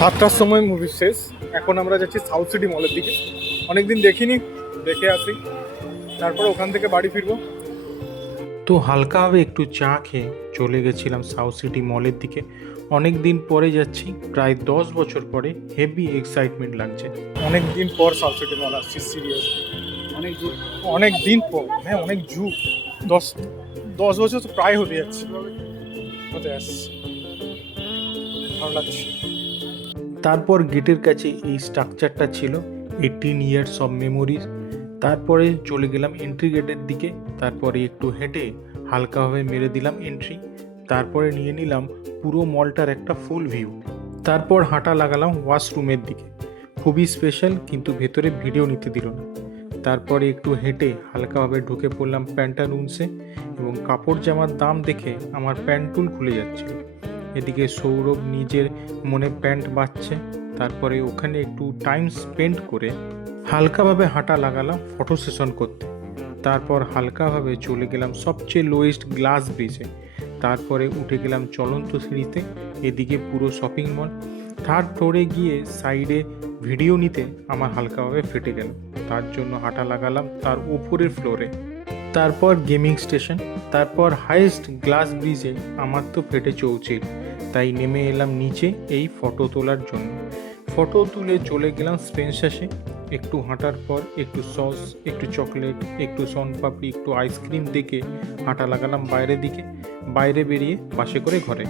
7টার সময় মুভি শেষ। এখন আমরা যাচ্ছি সাউথ সিটি মলের দিকে। অনেকদিন দেখিনি, দেখে আসি, তারপর ওখান থেকে বাড়ি ফিরবো। তো হালকাভাবে একটু চা খেয়ে চলে গেছিলাম সাউথ সিটি মলের দিকে। অনেক দিন পরে যাচ্ছি, প্রায় 10 বছর পরে। হেভি এক্সাইটমেন্ট লাগছে। অনেক দিন পর সাউথ সিটি মল আসছি, সিরিয়াস অনেক দিন পর। হ্যাঁ, অনেক যুগ, 10 বছর তো প্রায় হতে যাচ্ছে, হতে আসছে, ভালো লাগছে। তারপর গেটের কাছে এই স্ট্রাকচারটা ছিল, 18 ইয়ার্স অফ মেমোরিজ। তারপরে চলে গেলাম এন্ট্রি গেটের দিকে। তারপরে একটু হেঁটে হালকাভাবে মেরে দিলাম এন্ট্রি। তারপরে নিয়ে নিলাম পুরো মলটার একটা ফুল ভিউ। তারপর হাঁটা লাগালাম ওয়াশরুমের দিকে। খুবই স্পেশাল, কিন্তু ভেতরে ভিডিও নিতে দিল না। তারপরে একটু হেঁটে হালকাভাবে ঢুকে পড়লাম প্যান্টালুন্সে, এবং কাপড় জামার দাম দেখে আমার প্যান্টুল খুলে যাচ্ছিল। এদিকে সৌরভ নিজের মনে প্যান্ট বাঁচছে। তারপরে ওখানে একটু টাইম স্পেন্ড করে হালকাভাবে হাঁটা লাগালাম ফটো সেশন করতে। তারপর হালকাভাবে চলে গেলাম সবচেয়ে লোয়েস্ট গ্লাস ব্রিজে। তারপরে উঠে গেলাম চলন্ত সিঁড়িতে। এদিকে পুরো শপিং মল। থার্ড ফ্লোরে গিয়ে সাইডে ভিডিও নিতে আমার হালকাভাবে ফেটে গেল, তার জন্য হাঁটা লাগালাম তার উপরের ফ্লোরে। তারপর গেমিং স্টেশন। তারপর হাইয়েস্ট গ্লাস ব্রিজে আমার তো ফেটে চৌচির, তাই নেমে এলাম নিচে এই ফটো তোলার জন্য। ফটো তুলে চলে গেলাম স্পেন্সাসে। একটু হাঁটার পর একটু সস, একটু চকলেট, একটু শনপাপড়ি, একটু আইসক্রিম দেখে হাঁটা লাগালাম বাইরের দিকে। বাইরে বেরিয়ে বাসে করে ঘরে।